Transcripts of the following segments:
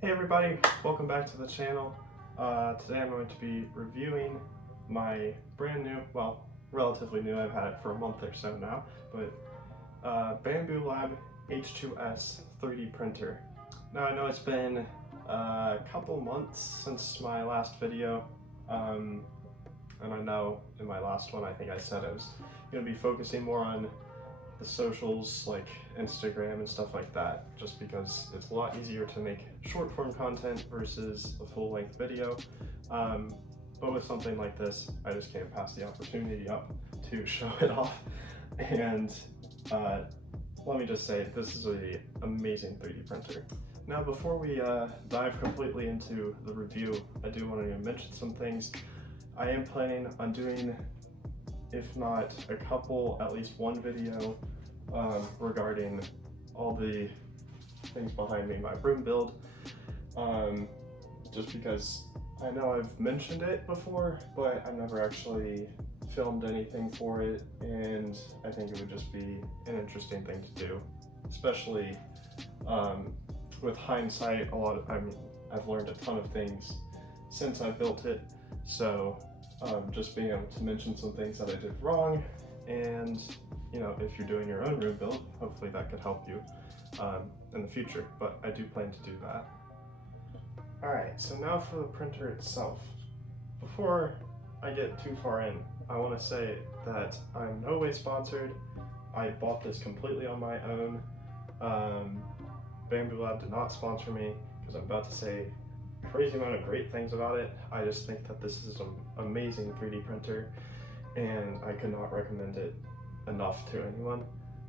Hey everybody, welcome back to the channel. Today I'm going to be reviewing my brand new, well, relatively new, I've had it for a month or so now, but Bambu Lab H2S 3D printer. Now I know it's been a couple months since my last video, and I know in my last one I think I said I was going to be focusing more on the socials like Instagram and stuff like that, just because it's a lot easier to make short form content versus a full length video. But with something like this, I just can't pass the opportunity up to show it off. And let me just say, this is an amazing 3D printer. Now before we dive completely into the review, I do want to mention some things. I am planning on doing, if not a couple, at least one video regarding all the things behind me, my room build, just because I know I've mentioned it before, but I've never actually filmed anything for it, and I think it would just be an interesting thing to do, especially with hindsight. I've learned a ton of things since I built it, so just being able to mention some things that I did wrong, and you know, if you're doing your own room build, hopefully that could help you in the future, but I do plan to do that. Alright, so now for the printer itself. Before I get too far in, I want to say that I'm no way sponsored. I bought this completely on my own. Bambu Lab did not sponsor me, because I'm about to say a crazy amount of great things about it. I just think that this is an amazing 3D printer, and I could not recommend it enough to anyone.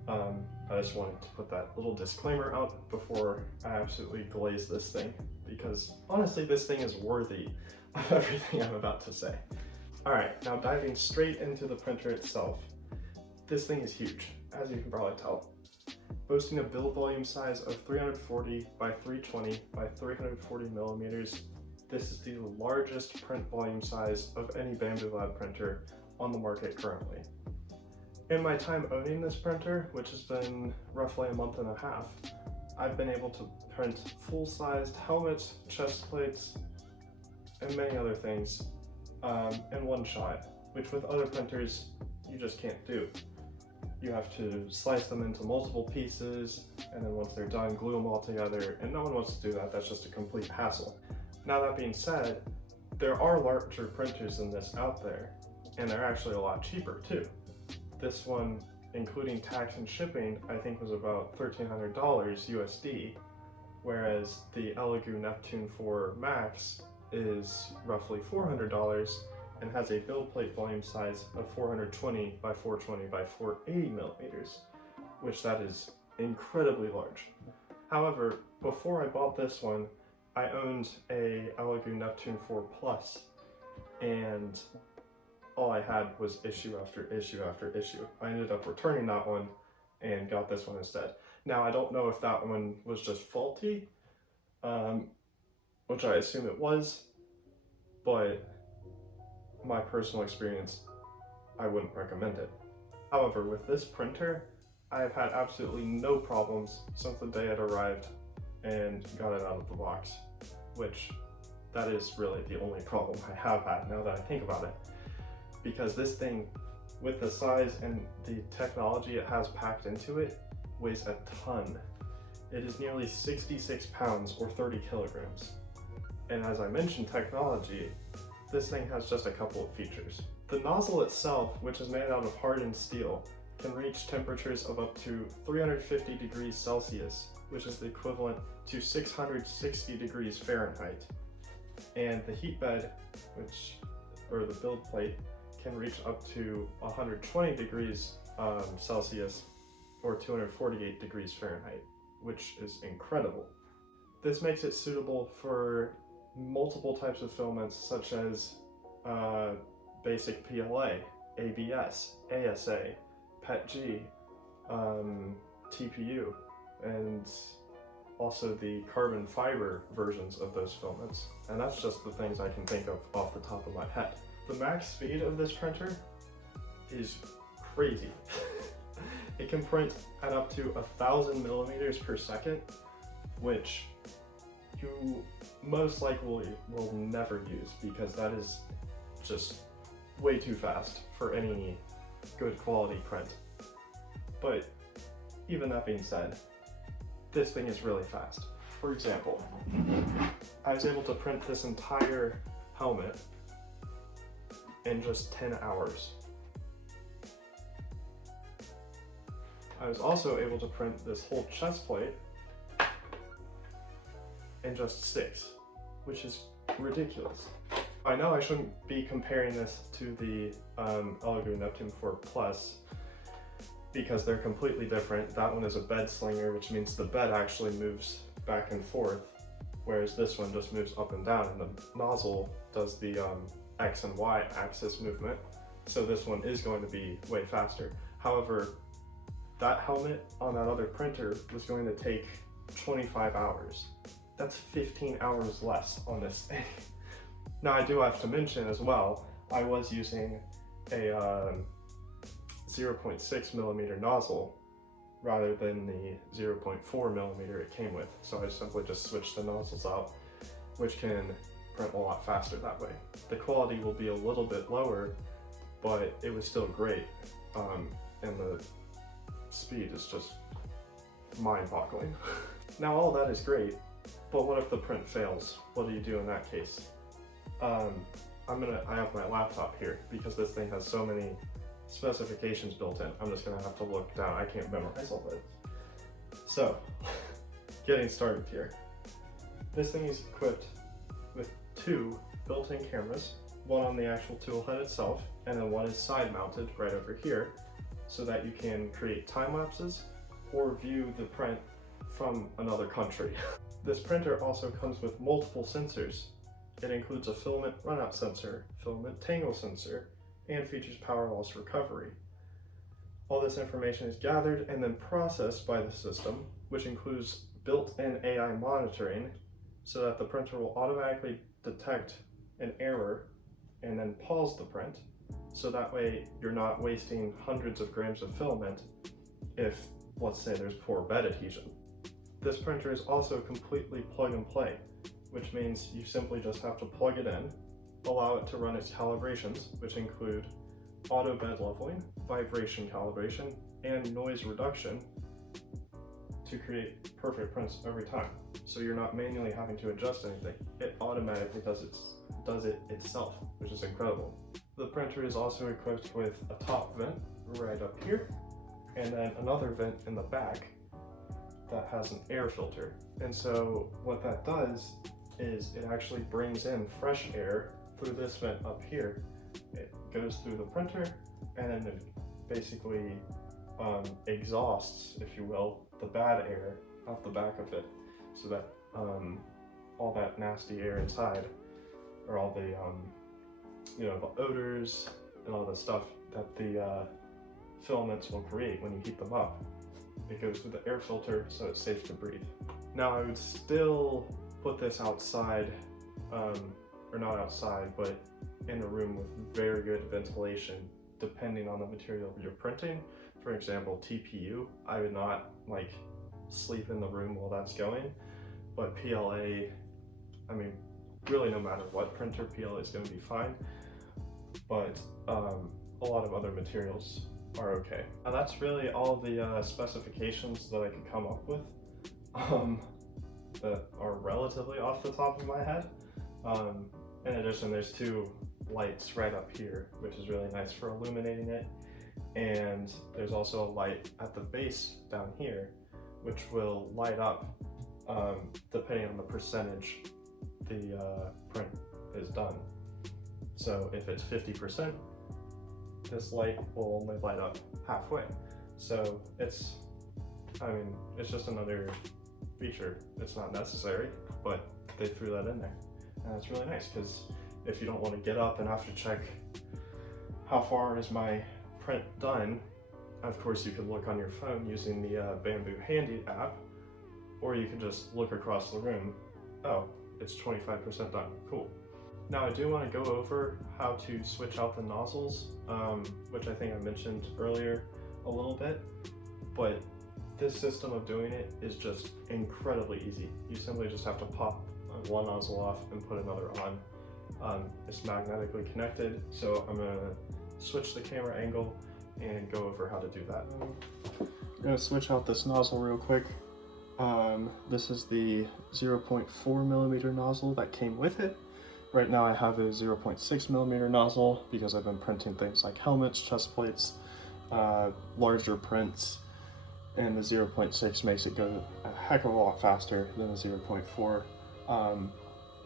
I just wanted to put that little disclaimer out before I absolutely glaze this thing, because honestly this thing is worthy of everything I'm about to say. Alright, now diving straight into the printer itself. This thing is huge, as you can probably tell. Boasting a build volume size of 340 by 320 by 340 millimeters, this is the largest print volume size of any Bambu Lab printer on the market currently. In my time owning this printer, which has been roughly a month and a half, I've been able to print full-sized helmets, chest plates, and many other things in one shot, which with other printers you just can't do. You have to slice them into multiple pieces, and then once they're done, glue them all together, and no one wants to do that. That's just a complete hassle. Now that being said, there are larger printers than this out there, and they're actually a lot cheaper too. This one, including tax and shipping, I think was about $1,300 USD, whereas the LAKEY Neptune 4 Max is roughly $400 and has a build plate volume size of 420 by 420 by 480 millimeters, which that is incredibly large. However, before I bought this one, I owned a LAKEY Neptune 4 Plus, and all I had was issue after issue after issue. I ended up returning that one and got this one instead. Now I don't know if that one was just faulty, which I assume it was, but my personal experience, I wouldn't recommend it. However, with this printer, I have had absolutely no problems since the day it arrived and got it out of the box, which that is really the only problem I have had now that I think about it. Because this thing, with the size and the technology it has packed into it, weighs a ton. It is nearly 66 pounds or 30 kilograms. And as I mentioned technology, this thing has just a couple of features. The nozzle itself, which is made out of hardened steel, can reach temperatures of up to 350 degrees Celsius, which is the equivalent to 660 degrees Fahrenheit. And the heat bed, or the build plate, can reach up to 120 degrees Celsius or 248 degrees Fahrenheit, which is incredible. This makes it suitable for multiple types of filaments such as basic PLA, ABS, ASA, PETG, TPU, and also the carbon fiber versions of those filaments. And that's just the things I can think of off the top of my head. The max speed of this printer is crazy. It can print at up to 1,000 millimeters per second, which you most likely will never use, because that is just way too fast for any good quality print. But even that being said, this thing is really fast. For example, I was able to print this entire helmet in just 10 hours. I was also able to print this whole chest plate in just 6, which is ridiculous. I know I shouldn't be comparing this to the LAKEY Neptune 4 Plus, because they're completely different. That one is a bed slinger, which means the bed actually moves back and forth, whereas this one just moves up and down, and the nozzle does the X and Y axis movement. So this one is going to be way faster. However, that helmet on that other printer was going to take 25 hours. That's 15 hours less on this thing. Now I do have to mention as well, I was using a 0.6 millimeter nozzle rather than the 0.4 millimeter it came with. So I simply just switched the nozzles out, which can print a lot faster that way. The quality will be a little bit lower, but it was still great. And the speed is just mind-boggling. Now all that is great, but what if the print fails? What do you do in that case? I have my laptop here because this thing has so many specifications built in. I'm just gonna have to look down. I can't memorize all this. So, getting started here. This thing is equipped with 2 built-in cameras, one on the actual tool head itself, and then one is side mounted right over here, so that you can create time lapses or view the print from another country. This printer also comes with multiple sensors. It includes a filament runout sensor, filament tangle sensor, and features power loss recovery. All this information is gathered and then processed by the system, which includes built-in AI monitoring, so that the printer will automatically detect an error and then pause the print, so that way you're not wasting hundreds of grams of filament if, let's say, there's poor bed adhesion. This printer is also completely plug and play, which means you simply just have to plug it in, allow it to run its calibrations, which include auto bed leveling, vibration calibration, and noise reduction to create perfect prints every time. So you're not manually having to adjust anything. It automatically does it itself, which is incredible. The printer is also equipped with a top vent right up here, and then another vent in the back that has an air filter. And so what that does is it actually brings in fresh air through this vent up here. It goes through the printer and then it basically exhausts, if you will, the bad air out the back of it, so that all that nasty air inside, or all the the odors and all the stuff that the filaments will create when you heat them up, it goes through the air filter, so it's safe to breathe. Now I would still put this outside, or not outside, but in a room with very good ventilation, depending on the material you're printing. For example, TPU, I would not like sleep in the room while that's going, but PLA, I mean, really no matter what printer, PLA is going to be fine, but a lot of other materials are okay. Now that's really all the specifications that I could come up with that are relatively off the top of my head. In addition, there's 2 lights right up here, which is really nice for illuminating it, and there's also a light at the base down here, which will light up depending on the percentage the print is done. So if it's 50%, this light will only light up halfway. So it's just another feature. It's not necessary, but they threw that in there. And it's really nice, because if you don't want to get up and have to check how far is my print done, of course you can look on your phone using the Bambu Handy app, or you can just look across the room. Oh, it's 25% done, cool. Now I do want to go over how to switch out the nozzles, which I think I mentioned earlier a little bit, but this system of doing it is just incredibly easy. You simply just have to pop one nozzle off and put another on. It's magnetically connected, so I'm gonna switch the camera angle and go over how to do that. I'm gonna switch out this nozzle real quick. This is the 0.4 millimeter nozzle that came with it. Right now I have a 0.6 millimeter nozzle because I've been printing things like helmets, chest plates, larger prints, and the 0.6 makes it go a heck of a lot faster than the 0.4.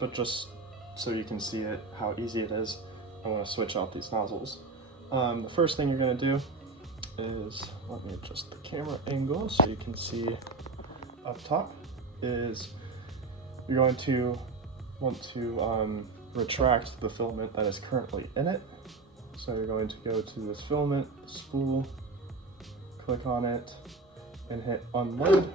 But just so you can see it, how easy it is, I want to switch out these nozzles. The first thing you're going to do is, let me adjust the camera angle so you can see up top, is you're going to want to retract the filament that is currently in it. So you're going to go to this filament spool, click on it, and hit unload.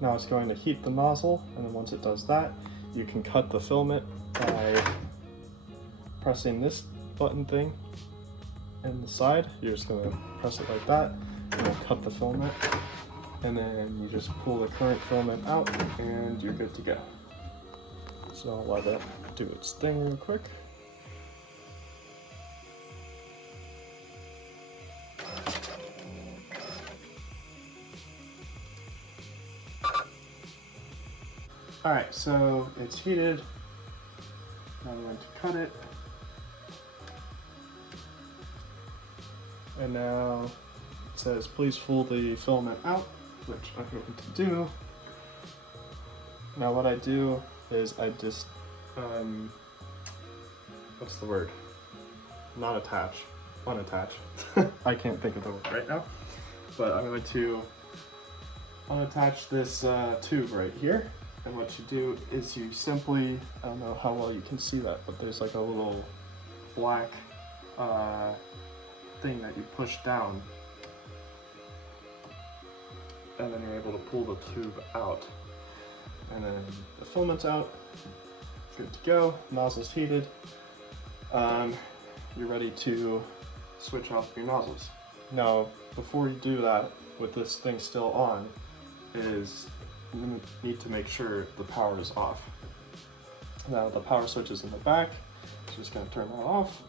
Now it's going to heat the nozzle, and then once it does that, you can cut the filament by pressing this button thing in the side. You're just going to press it like that, and it'll cut the filament, and then you just pull the current filament out, and you're good to go. So I'll let it do its thing real quick. Alright, so it's heated. Now I'm going to cut it. And now it says please pull the filament out, which I'm going to do. Now what I do is I just, what's the word? Not attach, unattach. I can't think of the word right now. But I'm going to unattach this tube right here. And what you do is you simply, I don't know how well you can see that, but there's like a little black thing that you push down. And then you're able to pull the tube out. And then the filament's out, good to go, nozzle's heated. You're ready to switch off your nozzles. Now, before you do that, with this thing still on, is you need to make sure the power is off. Now the power switch is in the back, so just going to turn that off,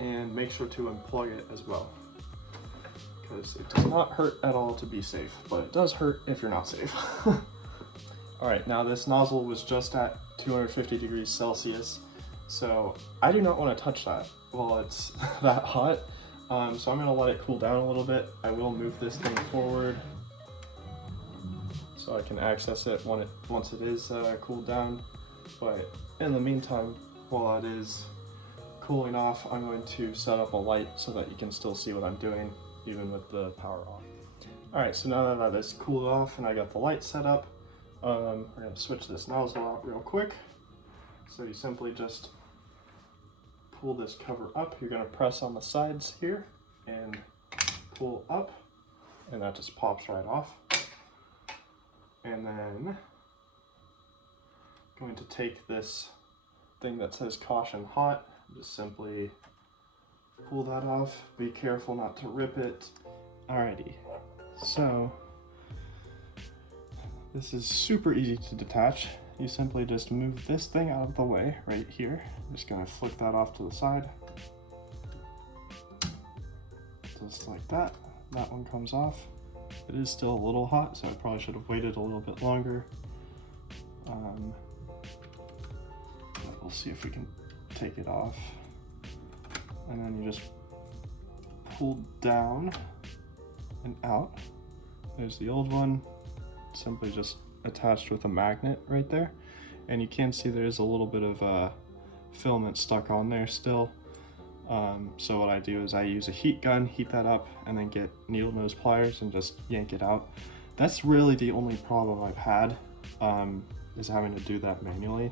and make sure to unplug it as well, because it does not hurt at all to be safe, but it does hurt if you're not safe. Alright, now this nozzle was just at 250 degrees Celsius, so I do not want to touch that while it's that hot, so I'm going to let it cool down a little bit. I will move this thing forward so I can access it once it is cooled down. But in the meantime, while it is cooling off, I'm going to set up a light so that you can still see what I'm doing, even with the power off. Alright, so now that it's cooled off and I got the light set up, we're going to switch this nozzle out real quick. So you simply just pull this cover up. You're going to press on the sides here and pull up, and that just pops right off. And then going to take this thing that says caution hot, just simply pull that off. Be careful not to rip it. Alrighty, so this is super easy to detach. You simply just move this thing out of the way right here. I'm just gonna flick that off to the side. Just like that. That one comes off. It is still a little hot, so I probably should have waited a little bit longer. We'll see if we can take it off. And then you just pull down and out. There's the old one, simply just attached with a magnet right there. And you can see there is a little bit of filament stuck on there still. So what I do is I use a heat gun, heat that up, and then get needle nose pliers and just yank it out. That's really the only problem I've had, is having to do that manually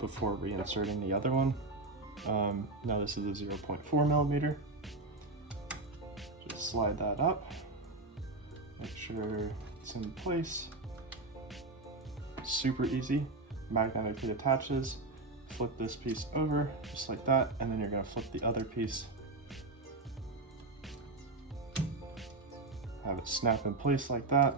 before reinserting the other one. Now this is a 0.4 millimeter. Just slide that up, make sure it's in place. Super easy, magnetically attaches. Flip this piece over, just like that, and then you're going to flip the other piece. Have it snap in place like that.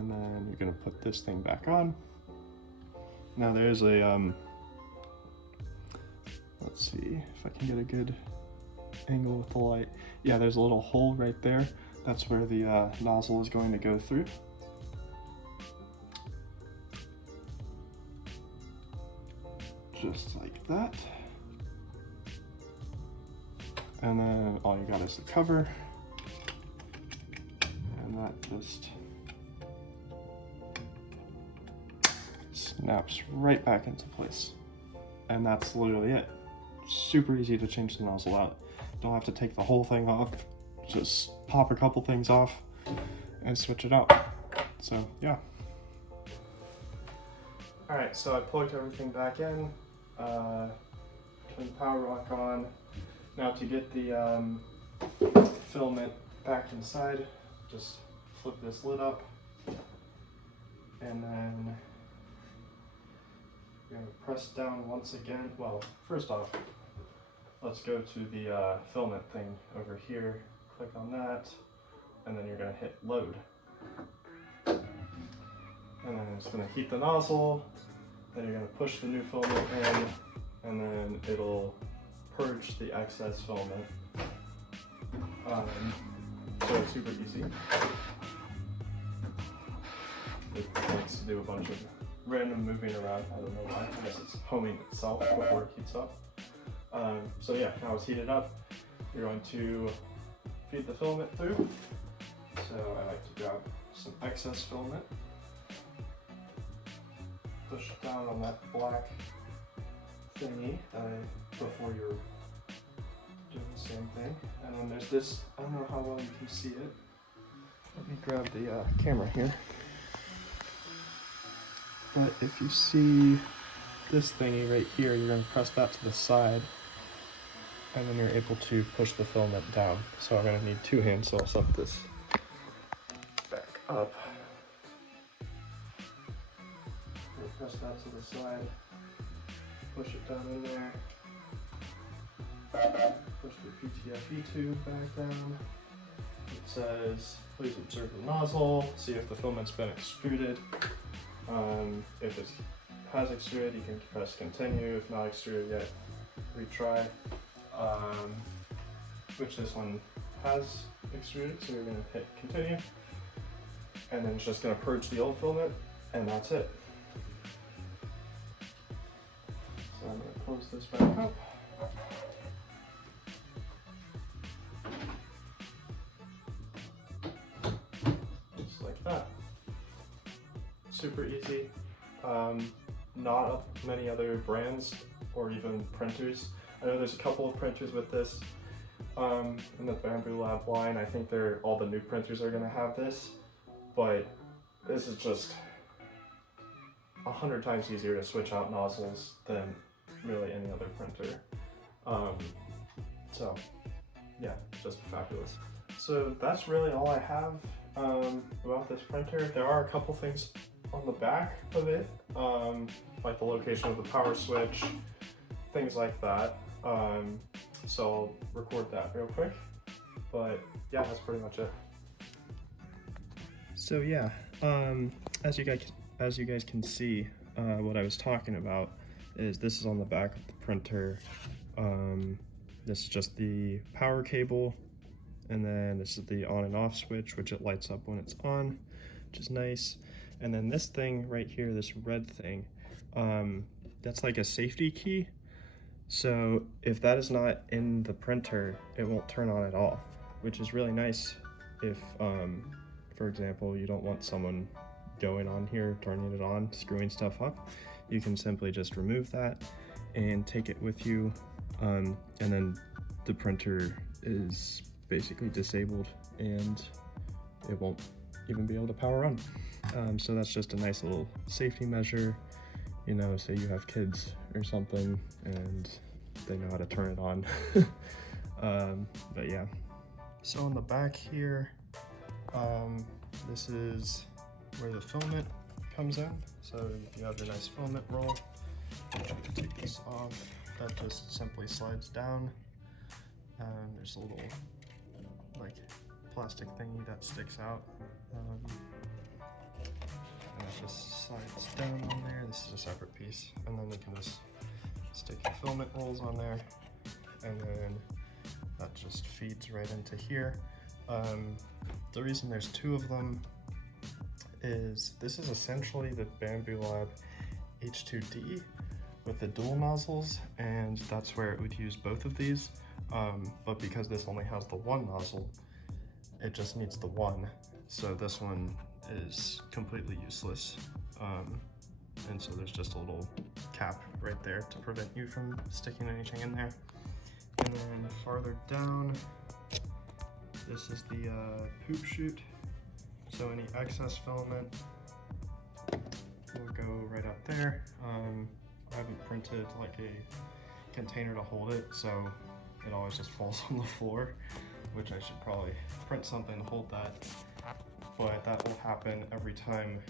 And then you're gonna put this thing back on. Now there's a, let's see if I can get a good angle with the light. Yeah, there's a little hole right there. That's where the nozzle is going to go through. Just like that. And then all you got is the cover. And that just snaps right back into place. And that's literally it. Super easy to change the nozzle out. Don't have to take the whole thing off. Just pop a couple things off and switch it out. So yeah. All right, so I plugged everything back in, turned the power rock on. Now to get the filament back inside, just flip this lid up, and then you're gonna press down once again. Well, first off, let's go to the filament thing over here. Click on that, and then you're gonna hit load. And then it's gonna heat the nozzle, then you're gonna push the new filament in, and then it'll purge the excess filament. So it's super easy. It likes to do a bunch of random moving around. I don't know why. I guess it's homing itself before it heats up. So yeah, now it's heated up. You're going to feed the filament through. So I like to grab some excess filament, push it down on that black thingy before you're doing the same thing. And then there's this, I don't know how well you can see it. Let me grab the camera here. But if you see this thingy right here, you're going to press that to the side, and then you're able to push the filament down. So I'm going to need two hands, so I'll set this back up. Press that to the side, push it down in there, push the PTFE tube back down. It says, please observe the nozzle, see if the filament's been extruded. If it has extruded, you can press continue. If not extruded yet, retry. Which this one has extruded, so you're going to hit continue. And then it's just going to purge the old filament, and that's it. So I'm going to close this back up. Just like that. Super easy. Not many other brands or even printers. I know there's a couple of printers with this in the Bambu Lab line. I think all the new printers are going to have this, but this is just 100 times easier to switch out nozzles than really any other printer. So yeah, just fabulous. So that's really all I have about this printer. There are a couple things on the back of it, like the location of the power switch, things like that. So I'll record that real quick, but yeah, that's pretty much it. So yeah, as you guys can see, what I was talking about is this is on the back of the printer. This is just the power cable, and then this is the on and off switch, which it lights up when it's on, which is nice. And then this thing right here, this red thing, that's like a safety key. So if that is not in the printer, it won't turn on at all, which is really nice if, for example, you don't want someone going on here, turning it on, screwing stuff up. You can simply just remove that and take it with you, and then the printer is basically disabled and it won't even be able to power on. So that's just a nice little safety measure. You know, say you have kids or something and they know how to turn it on. But yeah. So on the back here, this is where the filament comes in. So you have your nice filament roll. Take this off. That just simply slides down. And there's a little like plastic thingy that sticks out. just slides down on there. This is a separate piece. And then you can just stick your filament rolls on there. And then that just feeds right into here. The reason there's two of them is this is essentially the Bambu Lab H2D with the dual nozzles, and that's where it would use both of these. But because this only has the one nozzle, it just needs the one. So this one is completely useless. And so there's just a little cap right there to prevent you from sticking anything in there. And then farther down, this is the poop chute. So any excess filament will go right up there. I haven't printed like a container to hold it, so it always just falls on the floor, which I should probably print something to hold that. But that will happen every time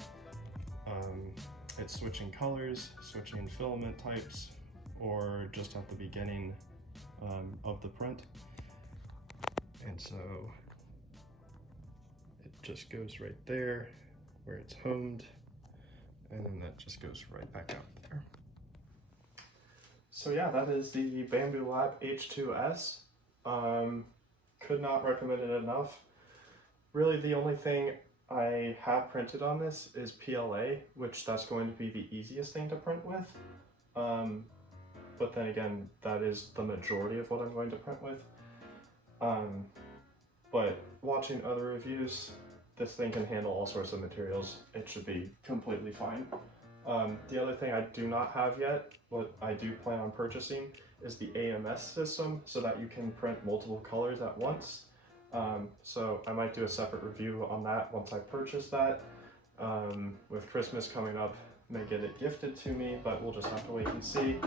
it's switching colors, switching filament types, or just at the beginning of the print. And so it just goes right there where it's homed, and then that just goes right back out there. So yeah, that is the Bambu Lab H2S. Could not recommend it enough. Really the only thing I have printed on this is PLA, which that's going to be the easiest thing to print with. But then again, that is the majority of what I'm going to print with. But watching other reviews, this thing can handle all sorts of materials. It should be completely fine. The other thing I do not have yet, what I do plan on purchasing, is the AMS system so that you can print multiple colors at once. So I might do a separate review on that once I purchase that. With Christmas coming up, may get it gifted to me, but we'll just have to wait and see.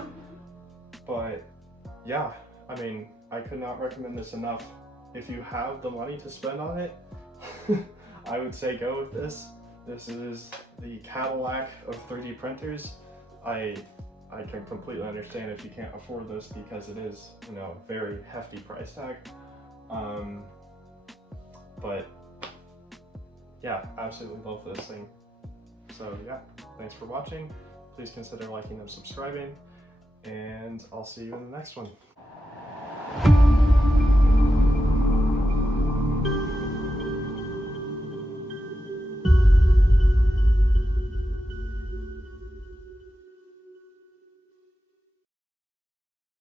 But yeah, I mean, I could not recommend this enough. If you have the money to spend on it, I would say go with this. This is the Cadillac of 3D printers. I can completely understand if you can't afford this because it is, you know, a very hefty price tag. But yeah, absolutely love this thing. So yeah, thanks for watching. Please consider liking and subscribing, and I'll see you in the next one.